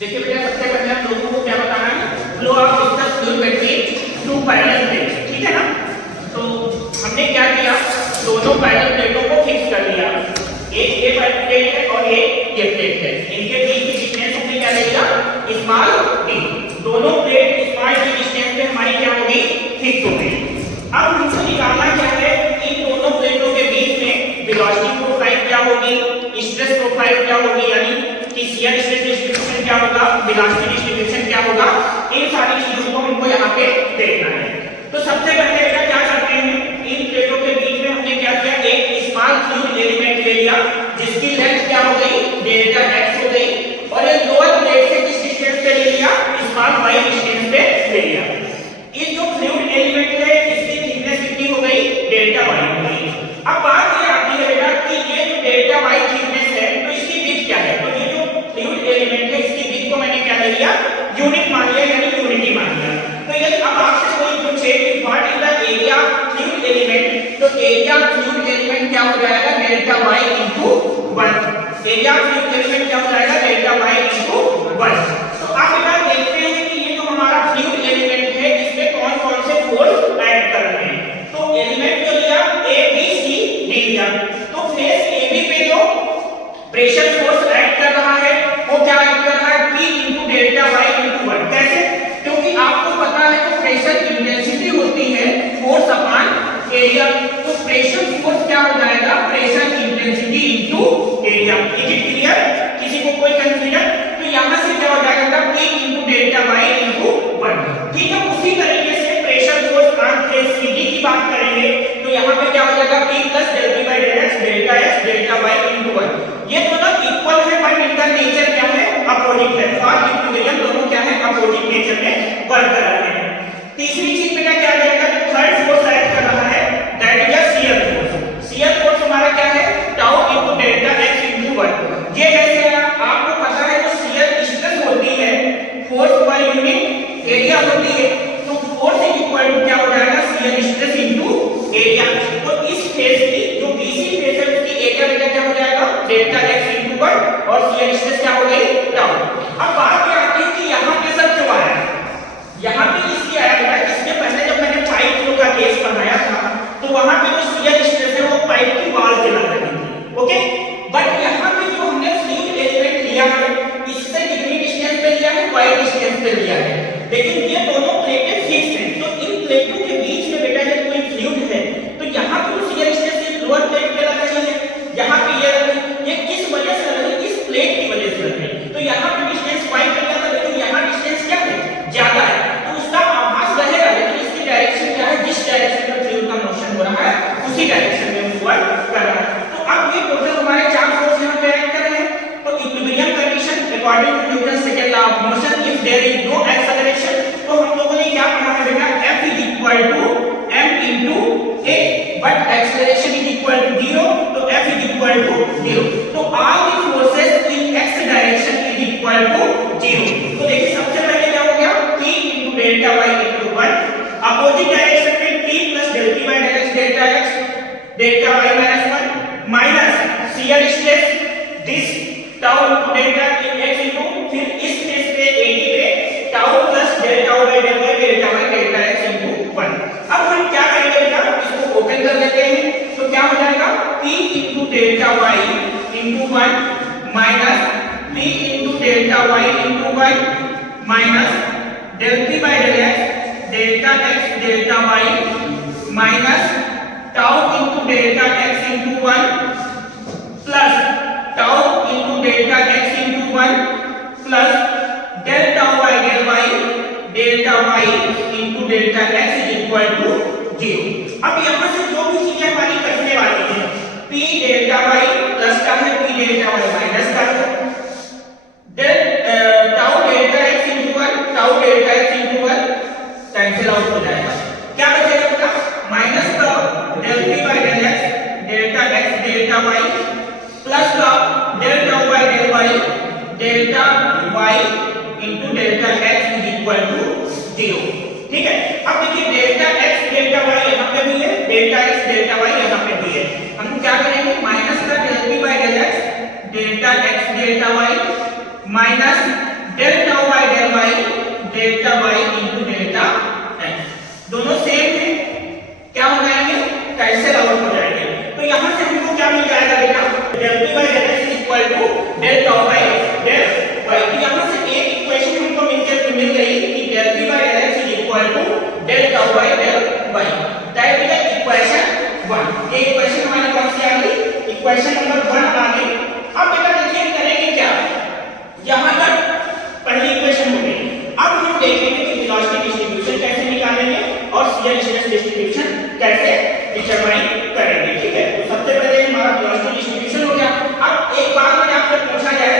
देखिए बेटा, सबसे पहले हम लोगों को क्या बताना है, flow of viscous fluid between two parallel plates, ठीक है ना। तो हमने क्या किया, दोनों पैरेलल प्लेटों को फिक्स कर लिया, एक ये प्लेट है और एक ये प्लेट है, इनके बीच की डिस्टेंस हमने क्या ले लिया, स्मॉल डी। दोनों प्लेट स्मॉल डी डिस्टेंस पे हमारी क्या होगी, फिक्स हो गई। अब हमको निकालना क्या है, इन दोनों प्लेटों के बीच में वेलोसिटी प्रोफाइल क्या होगी, स्ट्रेस प्रोफाइल क्या होगी, यानी कि शियर स्ट्रेस डिस्ट्रीब्यूशन क्या होगा, वेलोसिटी डिस्ट्रीब्यूशन क्या होगा, इन सारी चीजों को हमको यहाँ पे देखना है। तो सबसे पहले बेटा क्या करते हैं, इन प्लेटों के बीच में हमने क्या किया, एक स्मॉल फ्लूइड एलिमेंट ले लिया जिसकी लेंथ क्या हो गई, डेल्टा एक्स हो गई, और एक लोअर प्लेट से किस डिस्टेंस पे ले लिया, स्मॉल वाई डिस्टेंस पे ले लिया। ये जो फ्लूइड एलिमेंट है इसकी थिकनेस कितनी हो गई, डेल्टा वाई हो गई। अब बात ये आती है बेटा कि ये जो डेल्टा वाई थिकनेस है तो इसकी विड्थ क्या है, तो ये जो फ्लूइड एलिमेंट है इसकी विड्थ को मैंने क्या ले लिया, यूनिट मान लिया, यानी यूनिटी मान लिया। तो यदि अब आपसे कोई पूछे कि what is the area of fluid element, तो एरिया ऑफ फ्लूइड एलिमेंट क्या हो जाएगा, delta y into 1। Area of fluid element क्या हो जाएगा, डेल्टा वाई इनटू 1। तो आप बेटा देखते हैं कि ये जो हमारा फ्लूइड एलिमेंट है इसमें कौन-कौन से फोर्स ऐड कर रहे हैं। तो एलिमेंट जो लिया ए बी सी डी लिया, तो फेस AB पे जो प्रेशर फोर्स ऐड कर रहा है वो क्या ऐड कर रहा है, P into delta y into 1। कैसे, क्योंकि आपको पता है कि प्रेशर इंटेंसिटी होती है फोर्स अपॉन एरिया, तो प्रेशर फोर्स क्या हो जाएगा, pressure intensity into area. Is it clear, किसी को कोई कंफ्यूजन? तो यहां से क्या हो जाएगा, P into delta y into 1। ठीक है, उसी तरीके से pressure force on face CD की बात करेंगे तो यहां पे क्या हो जाएगा, P plus del P by del x delta x delta y into 1। ये दोनों इक्वल है बट इनका नेचर क्या है, अपोजिट है। फॉर इक्विलिब्रियम दोनों क्या है, अपोजिट नेचर में वर्क कर रहे हैं। तीसरी चीज बेटा क्या जाएगा, जो थर्ड फोर्स ऐड कर रहा है that is a shear force. Shear force हमारा क्या है, tau into delta x into 1। ये कैसे है, आपको पता है जो शियर स्ट्रेस होती है फोर्स पर यूनिट एरिया होती है, तो फोर्स इज इक्वल टू क्या हो जाएगा, शियर स्ट्रेस इनटू एरिया। तो इस फेस की जो BC फेस है उसकी एरिया बेटा क्या हो जाएगा, डेल्टा x इनटू 1, और शियर स्ट्रेस क्या हो गई, टाउ। अब बात ये आती है कि यहाँ पे सब क्यों आया, यहाँ पे इसलिए आया बेटा, इसके पहले जब मैंने पाइप फ्लो का केस पढ़ाया था तो वहां पे जो शियर स्ट्रेस है वो पाइप की वॉल के लग रही थी, ओके। बट यहाँ पे जो हमने फ्लूइड एलिमेंट लिया है इससे कितनी डिस्टेंस पे लिया है, y डिस्टेंस पे लिया है, लेकिन ये दोनों प्लेटें फिक्स हैं। तो इन प्लेटों के बीच में बेटा जब कोई फ्लूइड है तो यहाँ पे जो शियर स्ट्रेस ये लोअर प्लेट पे लग रही है, यहाँ पे ये लग रही है, ये किस वजह से लग रही है, इस प्लेट की वजह से लग रही है। तो यहाँ पे डिस्टेंस y पे लिया था लेकिन यहाँ डिस्टेंस क्या है, ज्यादा है, तो उसका आभास रहेगा, लेकिन इसकी डायरेक्शन क्या है, जिस डायरेक्शन में फ्लूइड का मोशन हो रहा है उसी डायरेक्शन में मूव कर रहा है। तो अब ये टोटल हमारे चार फोर्स यहाँ पे ऐड कर रहे हैं। तो equilibrium condition according to Newton second law of motion, if there is no acceleration, तो हम लोगों ने क्या पढ़ा है बेटा, F is equal to m into a, but acceleration is equal to 0, तो F इज इक्वल टू 0। तो all the forces in x direction is equal to 0। तो देखिए सबसे पहले क्या हो गया, P into delta y into 1, opposite direction में P plus del P by del x delta x delta y minus 1 minus shear stress this tau into delta x into, फिर इस केस पे AD पे tau plus delta y delta y delta y delta x into 1। अब हम क्या करेंगे बेटा, इसको ओपन कर लेते हैं, तो क्या हो जाएगा, P into delta y into 1 minus P into delta y into 1 minus del P by del x delta x delta y minus tau into delta x into 1 plus tau into delta x into 1 plus delta y delta y into delta x is equal to 0। अब यहां से जो भी चीजें हमारी करने वाली है, p डेल्टा y प्लस का है, p डेल्टा y माइनस का है, tau delta x into 1 tau delta x into 1 cancel out हो जाएगा, क्या बचेगा बेटा, माइनस का del p by del x delta x delta y plus का delta y del y delta y into delta x is equal to 0। ठीक है, अब देखिए डेल्टा x डेल्टा y यहां पे भी है, डेल्टा x डेल्टा y यहां पे भी है, हम क्या करेंगे, माइनस का del p by del x delta x delta y minus del tau by del y delta y into delta x दोनों सेम है, क्या हो जाएंगे, कैंसिल आउट हो जाएंगे। तो यहां से हमको क्या मिल जाएगा बेटा, del p by del x is equal to del tau by del y। तो यहां से एक इक्वेशन हमको मिल गई कि del p by del x is equal to del tau by del y, that is equation 1। ये इक्वेशन हमारी कौन सी आ गई, इक्वेशन नंबर 1 आ गई। अब बेटा देखिए करेंगे क्या, यहां तक पहली इक्वेशन हो गई। अब हम देखेंगे कि वेलोसिटी डिस्ट्रीब्यूशन कैसे निकालेंगे और शियर स्ट्रेस डिस्ट्रीब्यूशन कैसे डिटरमाइन करेंगे, ठीक है। तो सबसे पहले हमारा वेलोसिटी डिस्ट्रीब्यूशन हो गया। अब एक बात मैंने आपसे पूछा जाए,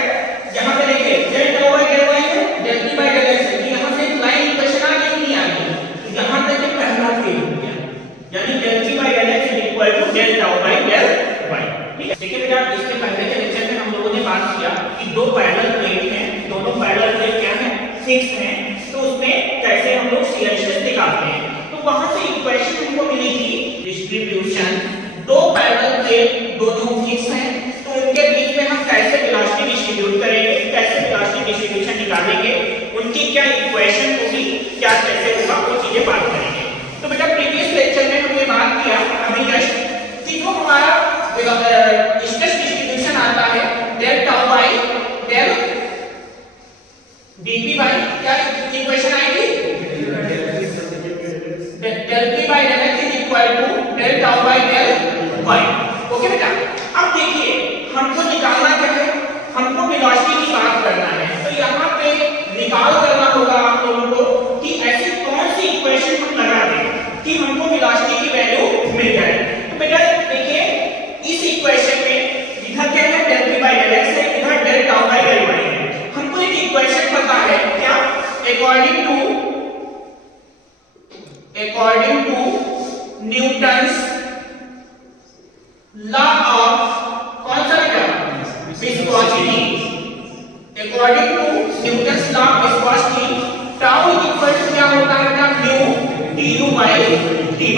यहां पे देखिए del tau by del y है, del p by del x है, यहां से एक लाइन इक्वेशन आ गई नहीं आ गई, यहां तक ये पहला फेल हो गया, यानी del p by del x is equal to del tau by del y, ठीक है। देखिए बेटा इसके पहले के लेक्चर में हम लोगों ने बात किया कि दो पैरेलल प्लेट हैं, दोनों पैरेलल प्लेट क्या है, फिक्स हैं, तो उसमें कैसे हम लोग शियर स्ट्रेस निकालते हैं। तो वहां से इक्वेशन हमको मिली थी डिस्ट्रीब्यूशन, दो पैरेलल प्लेट दोनों फिक्स हैं, तो उनके बीच में हम कैसे वेलोसिटी डिस्ट्रीब्यूट करेंगे, कैसे वेलोसिटी डिस्ट्रीब्यूशन निकालेंगे, उनकी क्या इक्वेशन होगी, क्या कैसे होगा, वो चीजें बात करेंगे। तो बेटा प्रीवियस लेक्चर में हमने बात किया अभी जस्ट कि जो हमारा स्ट्रेस डिस्ट्रीब्यूशन आता है del tau by del dp by क्या इक्वेशन आएगी, del p by del x is equal to del tau by del y। Okay बेटा अब देखिए हमको निकालना क्या है, हमको वेलोसिटी की बात करना है। तो यहाँ पे निकाल करना होगा आप लोगों को कि ऐसी कौन सी इक्वेशन हम लगा दें कि हमको वेलोसिटी की वैल्यू मिल जाए। तो बेटा देखिए इस इक्वेशन में इधर क्या है, del p by del x है, इधर del tau by del y है। हमको एक इक्वेशन पता है क्या, according to Newton's law of कौन सा बेटा, viscosity. according to Newton's law of viscosity tau equal to क्या होता है बेटा, म्यू du by dy।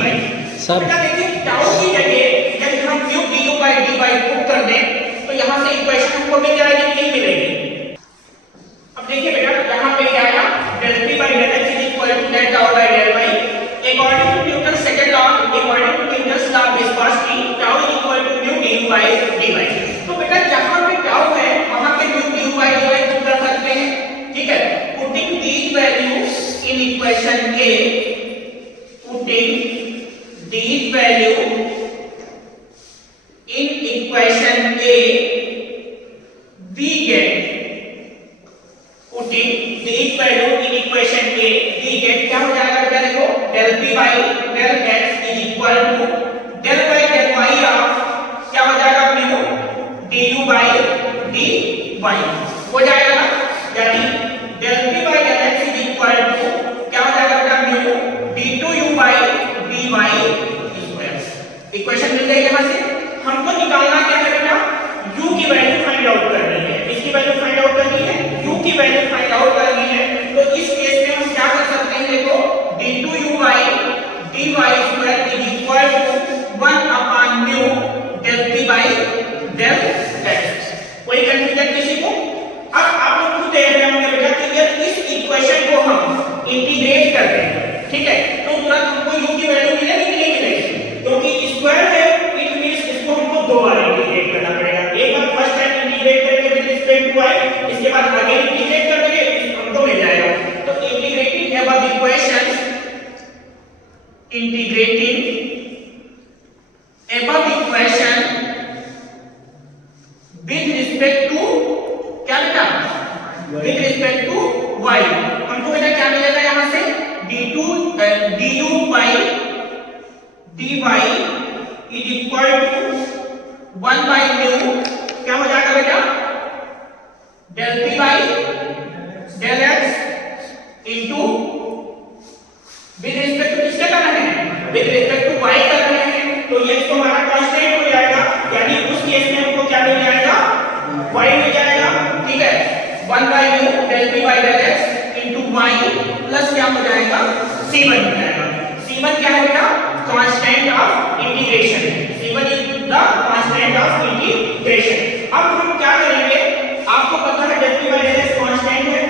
बेटा देखिए टाउ की जगह यदि हम mu du by dy put कर दें तो यहां से इक्वेशन हमको मिल जाएगी कि नहीं मिलेगी। अब देखिए बेटा यहां पे क्या आया, del p by del x is equal to del tau by del y। according to Newton's second law, according to Newton's law of viscosity tau is equal to mu du by dy। तो बेटा जहां पे tau है वहां पे mu du by dy put कर सकते हैं, ठीक है। putting these values in equation A, putting these value in equation A, we get, putting these value in equation A, we get क्या हो जाएगा बेटा, देखो del p by del x is equal to del by del y of क्या हो जाएगा mu du by dy हो जाएगा ना, यानी del p by del x is equal to क्या हो जाएगा बेटा, mu d2u by dy square. Equation मिल गई। यहां से हमको निकालना क्या है बेटा, u की वैल्यू फाइंड आउट करनी है, इसकी वैल्यू फाइंड आउट करनी है, u की वैल्यू फाइंड आउट करनी है। तो इस केस में हम क्या कर सकते हैं, देखो d2u by dy square is equal to 1 upon mu del p by del x। कोई कंफ्यूजन किसी को? अब आप लोग खुद देख रहे होंगे बेटा कि अगर इस इक्वेशन को हम इंटीग्रेट करते हैं, ठीक है, तो तुरंत हमको u की वैल्यू मिलेगी कि नहीं मिलेगी, क्योंकि स्क्वायर है इट मींस इसको हमको दो बार इंटीग्रेट करना पड़ेगा। एक बार फर्स्ट टाइम इंटीग्रेट करेंगे विद रिस्पेक्ट टू y, इसके बाद अगेन इंटीग्रेट कर देंगे हमको मिल जाएगा। तो integrating above equation, integrating above equation with respect to क्या बेटा, with respect to y, हमको बेटा क्या मिलेगा यहां से, du by dy is equal to 1 by mu क्या हो जाएगा बेटा, del p by del x into with respect to किसके करना है, with respect to y कर रहे हैं, तो ये तो हमारा कांस्टेंट हो जाएगा, यानी उस केस में हमको क्या मिल जाएगा, y मिल जाएगा, ठीक है। 1 by mu del p by del x into y plus क्या हो जाएगा, c1 हो जाएगा। c1 क्या है बेटा, constant of integration, c1 is the constant of integration. अब हम क्या करेंगे, आपको पता है del p by del x constant है,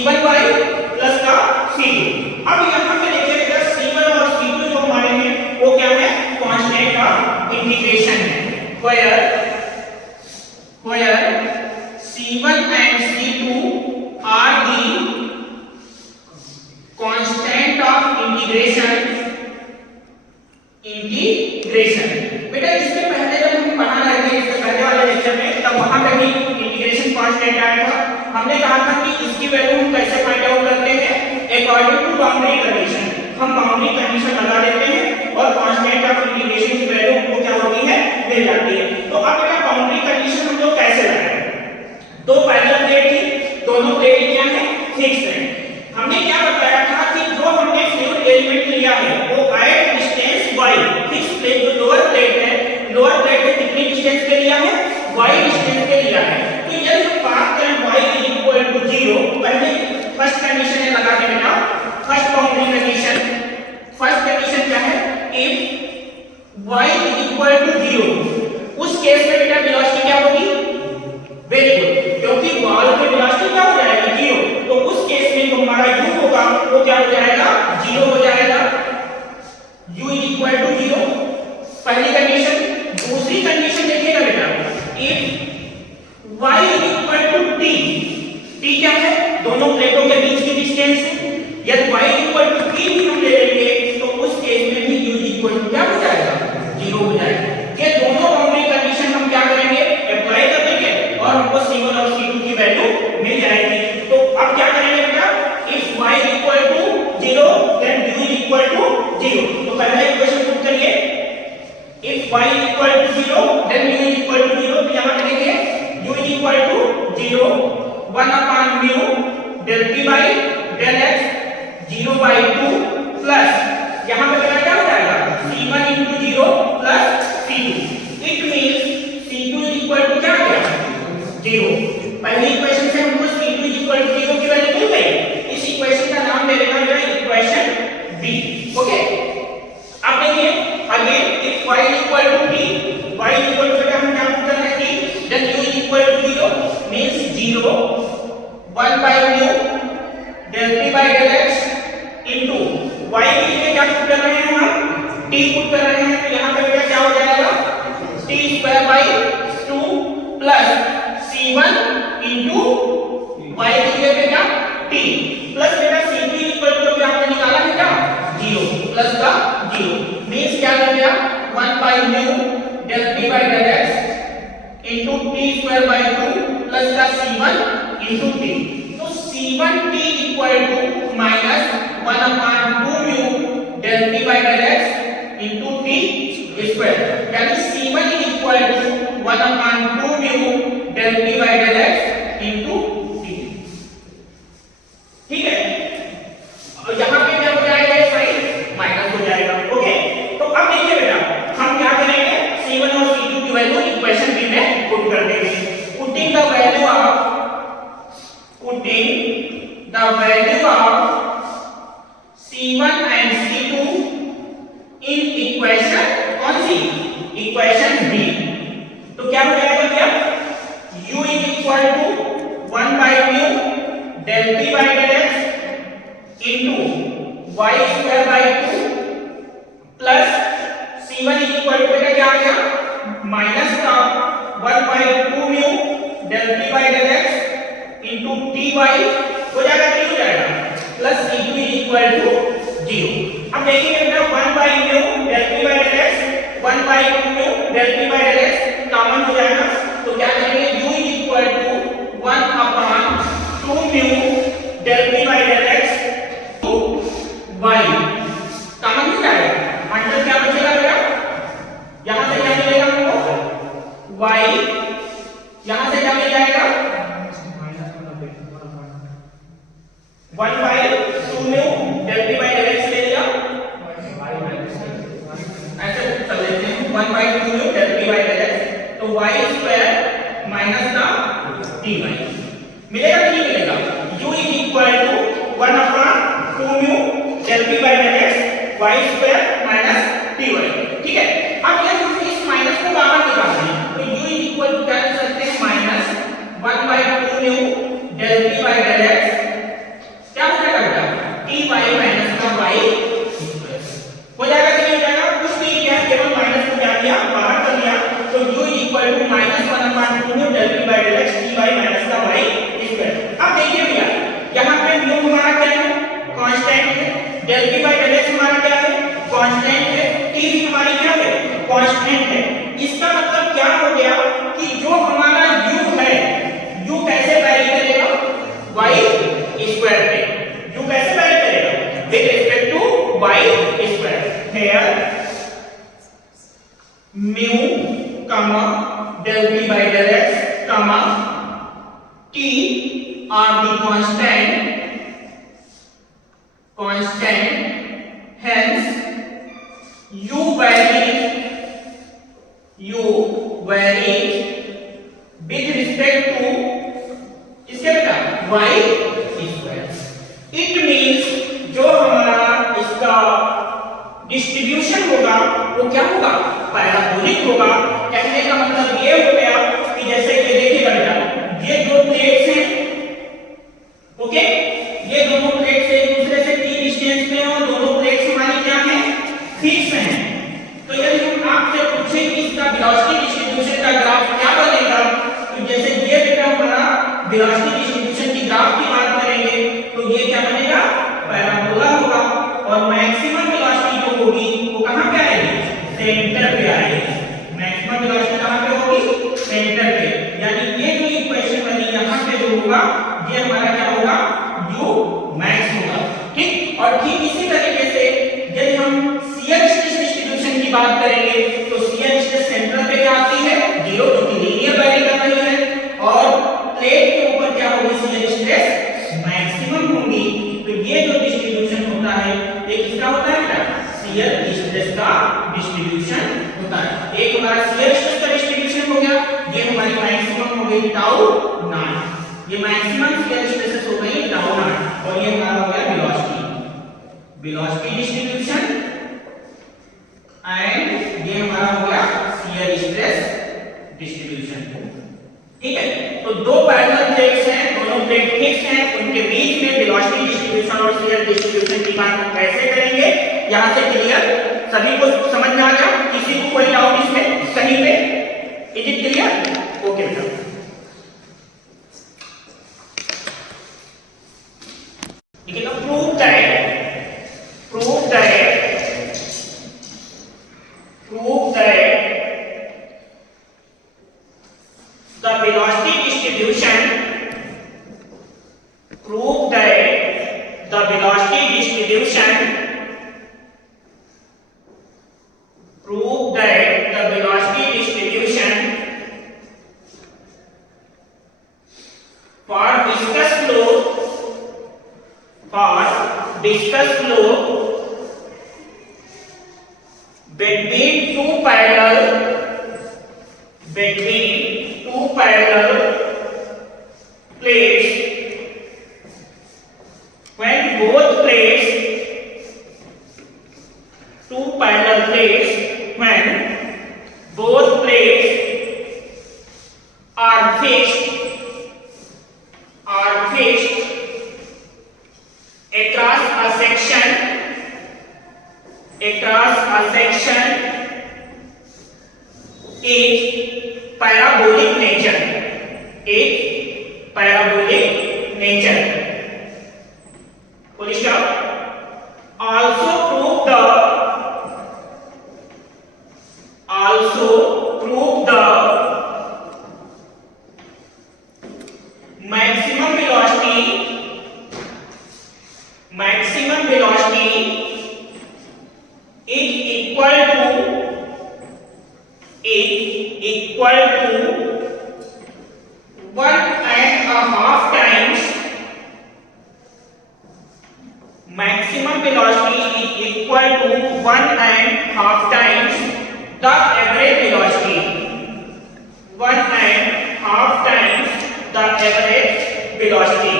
C1y प्लस का C2। अब यहाँ पे देखिए बेटा C1 और C2 जो हमारे हैं वो क्या है, कांस्टेंट का इंटीग्रेशन है, where C1 and C2 are the constant of integration। बेटा इसके पहले जब हम पढ़ा रहे थे, इसके पहले वाले लेक्चर में, तब वहां पे भी इंटीग्रेशन कांस्टेंट आया था। हमने कहा था कि इसकी वैल्यू हम कैसे फाइंड आउट करते हैं, अकॉर्डिंग टू बाउंड्री कंडीशन। हम बाउंड्री कंडीशन लगा देते हैं और कांस्टेंट ऑफ इंटीग्रेशन की वैल्यू हमको क्या होती है, मिल जाती है। तो अब बेटा बाउंड्री कंडीशन हम लोग कैसे लगाएं? दो पैरेलल प्लेट थी, दोनों प्लेट क्या है, फिक्स है। हमने क्या बताया था कि जो हमने फ्लूइड एलिमेंट लिया है वो at distance y, fix plate जो लोअर प्लेट है, लोअर प्लेट से कितनी डिस्टेंस पे लिया है, y डिस्टेंस पे लिया है। तो यदि हम बात करें y इक्वल टू 0, पहले फर्स्ट कंडीशन है लगा के बेटा, first boundary condition. First condition क्या है, इफ y इक्वल टू 0, उस केस में बेटा वेलोसिटी क्या होगी, वेरी गुड, क्योंकि बॉल की वेलोसिटी क्या हो जाएगी, 0। तो उस केस में जो हमारा u होगा वो क्या हो जाएगा, 0 हो जाएगा, u इक्वल टू 0, पहली कंडीशन। दूसरी कंडीशन देखिएगा बेटा, if y equal to t, t क्या है, दोनों प्लेटों के बीच की डिस्टेंस है। यदि y इक्वल टू t भी हम ले लेंगे तो उस केस में भी u इक्वल टू क्या हो जाएगा, 0 हो जाएगा। ये दोनों बाउंड्री कंडीशन हम क्या करेंगे, अप्लाई कर देंगे और हमको C1 और C2 की वैल्यू मिल जाएगी। तो अब क्या करेंगे बेटा, if y equal to 0 then u equal to 0। तो पहला इक्वेशन पुट करिए, if y equal to 0 then u equal to 0। तो यहां पे देखिए u equal to 0 1 upon mu del p by del x 0/2 plus यहां पे बेटा क्या हो जाएगा, C1 into 0 plus C2। It means C2 equal to क्या हो गया, 0। पहली इक्वेशन से हमको C2 इक्वल टू 0 की वैल्यू मिल गई। इस इक्वेशन का नाम दे देना है इक्वेशन B। ओके, अब देखिए again if y equal to t, y equal to हम क्या पुट करना है, t, then u equal to 0 means 0 1/mu del p by del x into y के लिए क्या पुट कर रहे हैं, हम t पुट कर रहे हैं। तो यहां पे बेटा क्या हो जाएगा, t square by 2 plus c1 into y के लिए बेटा t प्लस बेटा c2 इक्वल टू जो आपने निकाला है क्या, 0 प्लस का 0 मींस क्या हो गया, 1/mu del p by del x into t square by 2 plus का c1 into t। तो c1t equal to minus 1/2mu del p by del x into t square, यानी c1 equal to 1/2mu del p by del x into t। ठीक है, और यहां पे क्या हो जाएगा, ये साइन माइनस हो जाएगा। ओके, तो अब देखिए बेटा हम क्या करेंगे, C1 और C2 की वैल्यू इक्वेशन B में पुट कर देंगे। Putting the value of C1 and C2 in equation कौन सी, इक्वेशन B। तो क्या हो जाएगा भैया, u equal to 1/mu del p by del x into y square by 2 plus C1 equal to बेटा क्या आ गया, माइनस का 1/2mu del p by del x into ty हो जाएगा, क्या हो जाएगा, प्लस C2 इक्वल टू 0। अब देखिए बेटा 1/mu del p by del x 1/2mu del p by del x common हो जाएगा। तो क्या करेंगे, u equal to 1/2mu del p by del x to y common हो जाएगा। मतलब क्या बचेगा बेटा, यहां से क्या मिलेगा हमको, y, यहां से क्या मिल जाएगा, 1/2mu del p by del x ले लिया, ऐसे कर लेते हैं 1/2mu del p by del x। तो y स्क्वायर माइनस का dy मिलेगा कि नहीं मिलेगा, u equal to 1/2mu del p by del x y square minus dy। ठीक है, अब ये हम इस माइनस को बाहर निकालते हैं। तो u इक्वल टू क्या लिख सकते हैं, minus 1/2mu del p by del x del p by del x हमारा क्या है, कांस्टेंट है, t भी हमारी क्या है, कांस्टेंट है। इसका मतलब क्या हो गया कि जो हमारा u है, u कैसे वैरी करेगा, y स्क्वायर पे। u कैसे वैरी करेगा, with respect to y square. here mu comma del p by del x comma t are the constant, hence u varies with respect to इसके बेटा y स्क्वायर। इट मींस जो हमारा इसका distribution होगा वो क्या होगा, पैराबोलिक होगा। कहने का मतलब ये हो गया कि जैसे कि देखिएगा बेटा, ये दो प्लेट्स हैं, ओके, ये दोनों प्लेट्स एक दूसरे से t डिस्टेंस पे हैं और दोनों प्लेट्स हमारी क्या हैं, फिक्स हैं। तो यदि हम आपसे पूछें कि इसका वेलोसिटी डिस्ट्रीब्यूशन का ग्राफ क्या बनेगा, तो जैसे ये बेटा हमारा वेलोसिटी डिस्ट्रीब्यूशन की ग्राफ की बात करेंगे तो ये क्या बनेगा, पैराबोला होगा। और मैक्सिमम वेलोसिटी जो होगी वो कहां पे आएगी, सेंटर पे आएगी। मैक्सिमम वेलोसिटी कहां पे होगी, सेंटर पे। यानी ये जो इक्वेशन बनी यहां पे जो होगा ये हमारा क्या होगा, u मैक्स होगा, ठीक। और ठीक इसी तरीके से यदि हम शियर स्ट्रेस डिस्ट्रीब्यूशन की बात करेंगे तो शियर स्ट्रेस सेंटर पे क्या आती है, 0, जो कि लीनियर वैरी कर रही है, और प्लेट के ऊपर क्या होगी, शियर स्ट्रेस मैक्सिमम होगी। तो ये जो डिस्ट्रीब्यूशन होता है ये किसका होता है बेटा, शियर स्ट्रेस का डिस्ट्रीब्यूशन होता है। एक हमारा शियर स्ट्रेस का डिस्ट्रीब्यूशन हो गया, ये हमारी मैक्सिमम हो गई टाउ नॉट, ये मैक्सिमम शियर स्ट्रेसेस हो गई टाउ नॉट, और ये हमारा हो गया वेलोसिटी डिस्ट्रीब्यूशन, एंड ये हमारा हो गया शियर स्ट्रेस डिस्ट्रीब्यूशन, ठीक है। तो दो पैरेलल प्लेट्स हैं, दोनों प्लेट फिक्स हैं, उनके बीच में वेलोसिटी डिस्ट्रीब्यूशन और शियर डिस्ट्रीब्यूशन की बात हम कैसे करेंगे, यहां से क्लियर, सभी को समझ में आ गया, किसी को कोई डाउट इसमें कहीं पे, इज इट क्लियर, ओके बेटा। ठीक है, तो prove that the velocity distribution, prove that the velocity distribution for viscous flow between two parallel plates, when both plates, two parallel plates, when both plates are fixed across a section is parabolic nature, full stop. Also prove the maximum velocity is equal to 1.5 times, maximum velocity is equal to 1.5 times the average velocity, 1.5 times the average velocity।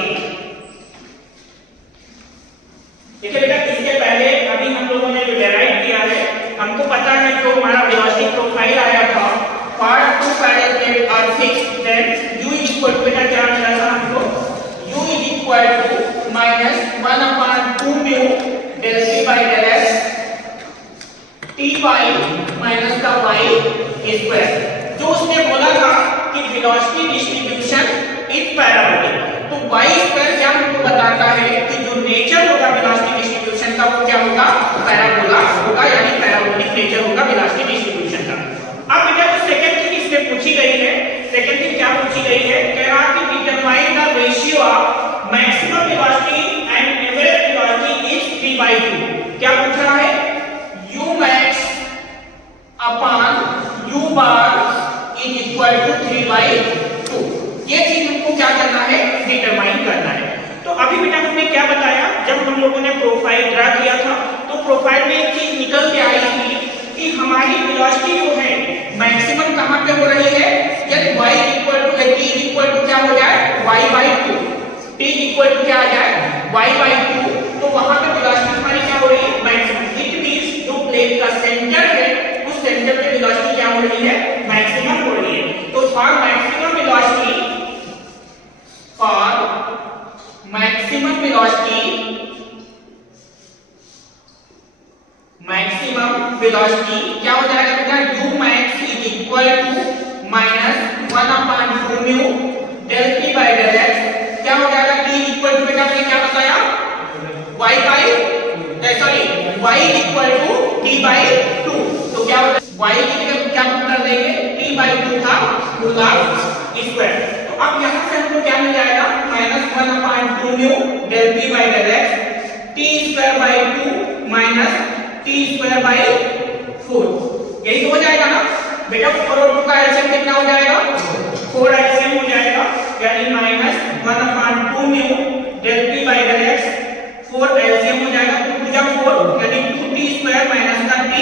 देखिए बेटा, इसके पहले अभी हम लोगों ने जो derive किया है, हमको पता है जो हमारा वेलोसिटी प्रोफाइल आया था for two parallel plate are fixed, then u is equal to, बेटा क्या मिला था हमको, u is equal to -1/2 mu del c by del s t by minus the y square। जो उसने बोला था कि वेलोसिटी डिस्ट्रीब्यूशन इज पैराबोलिक, तो y स्क्वायर क्या हमको बताता है कि जो नेचर होगा वेलोसिटी डिस्ट्रीब्यूशन का वो determine the ratio of maximum velocity and average velocity is 3/2। क्या पूछ रहा है? u max upon u bar is equal to 3/2। ये चीज हमको क्या करना है? डिटरमाइन करना है। तो अभी बेटा हमने क्या बताया, जब हम लोगों ने प्रोफाइल ड्रा किया था तो प्रोफाइल में एक चीज निकल के आई थी कि हमारी वेलोसिटी जो है मैक्सिमम कहां पे हो रही है, जब y t क्या हो जाए y/2, t क्या आ जाए y/2, तो वहां पे वेलोसिटी हमारी क्या हो रही है? मैक्सिमम। इट मींस जो प्लेन का सेंटर है उस सेंटर पे वेलोसिटी क्या हो रही है? मैक्सिमम हो रही है। तो फॉर मैक्सिमम वेलोसिटी क्या हो जाएगा बेटा? u max is equal to minus 1/2 mu del p by del x। क्या हो जाएगा? t equal to बेटा मैंने क्या बताया? y is equal to t/2। तो क्या हो जाएगा? y की जगह क्या कर देंगे? t/2 था पूरा स्क्वायर। तो अब यहां से हमको क्या मिल जाएगा? minus 1/2 mu del p by del x t²/2 minus t²/4। यही तो हो जाएगा ना बेटा? 4 और 2 का एलसीएम कितना हो जाएगा? 4 एलसीएम हो जाएगा, यानी -1/2 mu del p by del x 4 LCM हो जाएगा, तो 2 4 यानी 2t² minus का t²।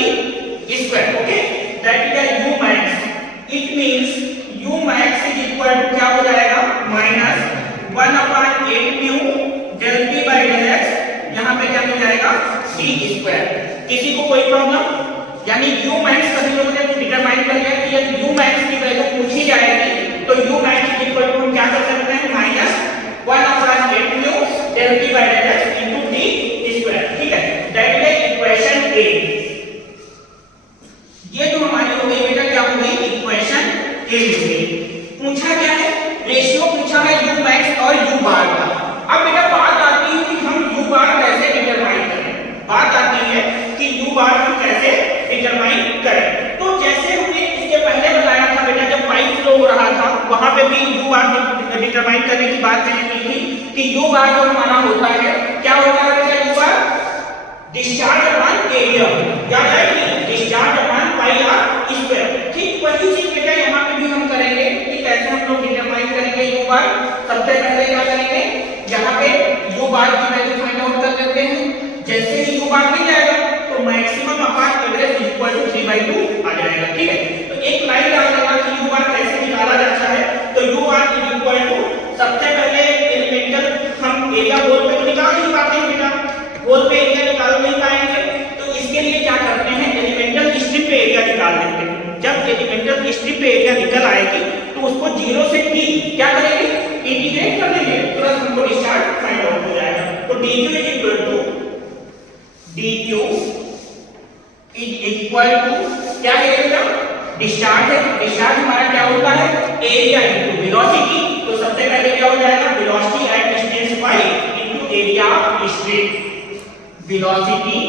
Okay, that is the u max। It means u max is equal to क्या हो जाएगा? -1/8 mu del p by del x, यहां पे क्या मिल जाएगा? t²। किसी को कोई प्रॉब्लम? यानी u max सभी लोगों ने डिटरमाइन कर लिया कि यदि u max की वैल्यू पूछी जाएगी तो u max is equal to हम क्या कर सकते हैं? -1/8 mu del p by del x into t²। ठीक है, दैट इज इक्वेशन ए। ये जो हमारी हो गई बेटा, क्या हो गई? इक्वेशन ए हो गई। पूछा क्या है? रेशियो पूछा है u max और u bar का। अब बेटा बात आती है कि हम u bar कैसे डिटरमाइन करें। बात आती है कि u bar हम कैसे डिटरमाइन करें। तो जैसे हमने इसके पहले बताया था बेटा, जब पाइप फ्लो हो रहा था वहां पे भी u bar डिटरमाइन करने की बात मैंने की थी कि u bar जो हमारा होता है, क्या होता है बेटा? u bar discharge upon area, याद है कि discharge upon pi r square. ठीक वही चीज बेटा यहां पे भी हम करेंगे कि कैसे हम लोग डिटरमाइन करेंगे u bar। सबसे पहले क्या करेंगे? यहां पे u bar की वैल्यू फाइंड आउट कर लेते हैं। जैसे ही u bar मिल जाएगा तो maximum upon average equal to 3/2 आ जाएगा। ठीक है, तो एक लाइन डाल देना कि u bar कैसे निकाला जाता है। तो u bar is equal to, सबसे पहले एलिमेंटल हम एरिया होल पे तो निकाल नहीं पाते हैं बेटा, होल पे एरिया निकाल नहीं पाएंगे, तो इसके लिए क्या करते हैं? एलिमेंटल स्ट्रिप पे एरिया निकाल लेते हैं। जब एलिमेंटल स्ट्रिप पे एरिया निकल आएगी तो उसको 0 से t क्या करेंगे? इंटीग्रेट कर देंगे, तुरंत हमको डिस्चार्ज फाइंड आउट हो जाएगा। तो dq इज इक्वल टू क्या है बेटा? डिस्चार्ज है। डिस्चार्ज हमारा क्या होता है? Area into velocity. तो सबसे पहले क्या हो जाएगा? Velocity at distance y into area of strip. Velocity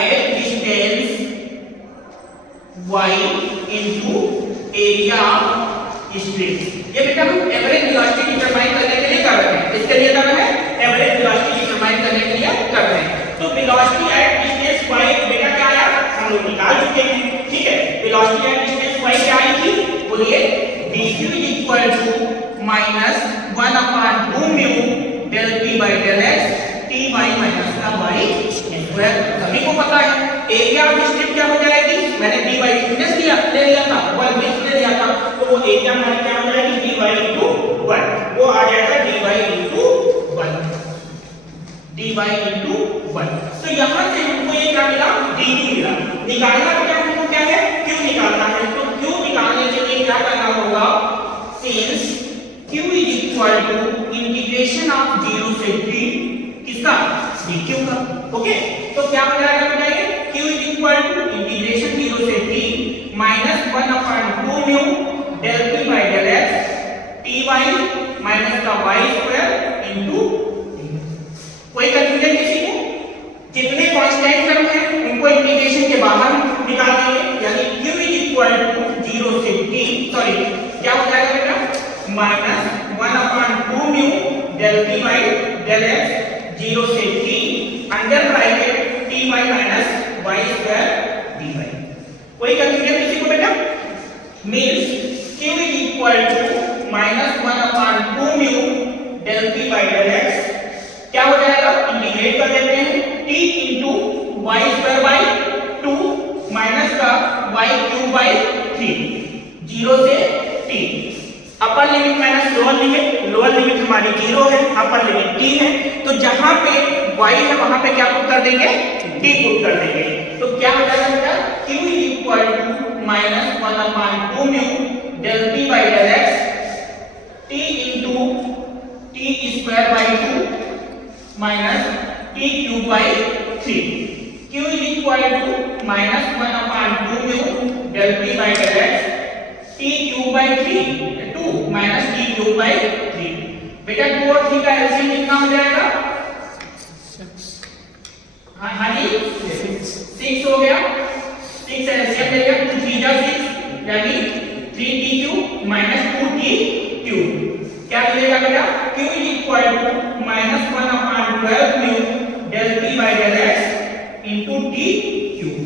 at distance y into area of strip. ये बेटा हम एवरेज वेलोसिटी डिटरमाइन करने के लिए कर रहे हैं। इसके लिए कर रहे हैं एवरेज वेलोसिटी डिटरमाइन करने के लिए कर रहे हैं। तो वेलोसिटी एट डिस्टेंस y बेटा क्या आया? हम लोग निकाल चुके हैं। ठीक है, वेलोसिटी एट डिस्टेंस y क्या आई थी? बोलिए, dq is equal to -1/2 mu del p by del x t y minus का y स्क्वायर। सभी को पता है एरिया ऑफ स्ट्रिप क्या हो जाएगी? मैंने dy थिकनेस ले लिया था, 1 विड्थ ले लिया था, तो वो एरिया हमारी क्या हो जाएगी? dy into 1, वो आ जाएगा dy into 1, dy into 1। तो यहां से हमको ये क्या मिला? dq मिला। निकालना बेटा हमको क्या है? q निकालना है। तो q निकालने के लिए क्या करना होगा? Since q is equal to integration of 0 से t किसका? dq का। ओके, तो क्या हो जाएगा बेटा? ये q is equal to integration 0 से t -1/2 mu del p by del x ty minus का y स्क्वायर इनटू। कोई कंफ्यूजन किसी को? जितने कांस्टेंट टर्म हैं उनको इंटीग्रेशन के बाहर निकाल देंगे, यानी q इज इक्वल टू 0 से t, सॉरी क्या हो जाएगा बेटा? 0 से t under bracket ty minus y square dy। कोई कंफ्यूजन किसी को बेटा? Means q is equal to minus 1 upon 2 mu del p by del x। क्या हो जाएगा? इंटीग्रेट कर देते हैं t into y square by 2 minus का y cube by 3 0 से t। Upper limit minus lower limit हमारी 0 है, अपर लिमिट t है, तो जहां पे y है वहां पे क्या पुट कर देंगे? t पुट कर देंगे। तो क्या हो जाएगा बेटा? q is equal to minus 1 upon 2 mu del p by del x t into t square by 2 minus t cube by 3। q is equal to minus 1 upon 2 mu del p by del x t cube by 3 2 minus t cube by 3। बेटा 2 और 3 का LCM कितना हो जाएगा? हाँ जी 6 हो गया। 6 LCM ले लिया, 2 3 जा 6 यानी 3t cube minus 2t cube. क्या मिलेगा बेटा? q is equal to minus 1 upon 12 mu del p by del x into t cube.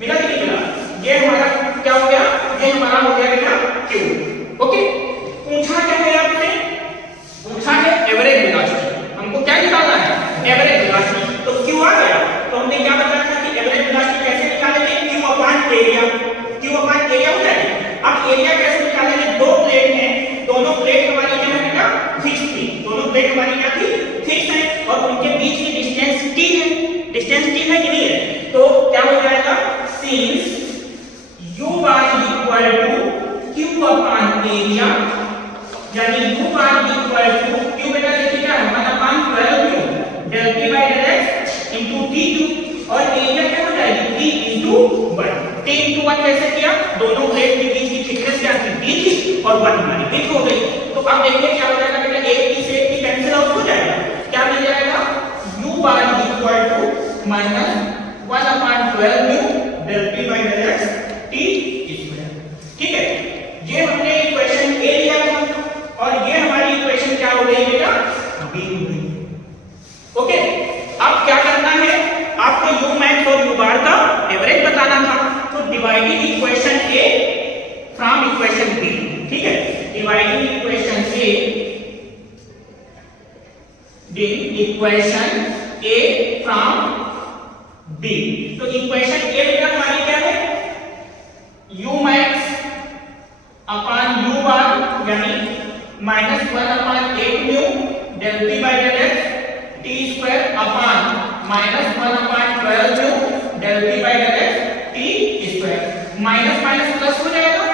मिला कि नहीं मिला? ये हमारा क्या हो गया? ये हमारा हो गया बेटा क्यूब। ओके, पूछा क्या है आपसे? पूछा है एवरेज वेलोसिटी। हमको क्या निकालना है? Average velocity. तो क्यू आ गया, तो हमने क्या बताया था कि एवरेज वेलोसिटी कैसे निकालेंगे? Q upon area. Q upon area हो जाएगा। अब एरिया कैसे निकालेंगे? दो प्लेट हैं, दोनों प्लेट हमारी क्या है बेटा? फिक्स थी। दोनों प्लेट हमारी क्या थी? फिक्स है, और उनके बीच की डिस्टेंस t है। डिस्टेंस t है कि नहीं है? तो क्या हो जाएगा? Since u bar is equal to q upon area, यानी u bar is equal to q बेटा देखिए क्या है? 1 upon 12 mu del p by del x into t cube, और एरिया क्या हो जाएगी? t into 1। t into 1 कैसे किया? दोनों प्लेट के बीच की थिकनेस क्या थी? d थी, और 1 हमारी फिक्स हो गई। तो अब देखिए क्या हो जाएगा बेटा? एक की से एक की कैंसिल आउट हो जाएगा। क्या मिल जाएगा? u bar is equal to minus 1 upon 12 mu del p by del x t square. ठीक है, ये हमने इक्वेशन ए लिया था, और ये हमारी इक्वेशन क्या हो गई बेटा? बी हो गई। ओके, अब क्या करना है? आपको u मैक्स और u बार का एवरेज बताना था, तो dividing equation A from equation B. ठीक है, dividing equation A from B. तो इक्वेशन ए बेटा हमारी क्या है? u max upon u bar यानी minus 1 upon 8 mu del p by del x t square upon minus 1 upon 12 mu del p by del x t square। Minus minus plus हो जाएगा,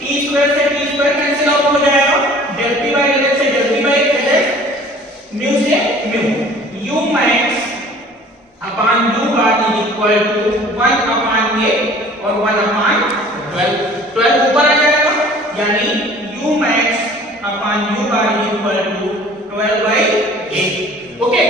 t square से t square cancel out हो जाएगा, del p by del x से del p by del x, mu से mu। u max upon u bar is equal to 1 upon 8 और 1 upon 12 ऊपर आ जाएगा, यानी u max upon u bar is equal to 12 by 8। Okay,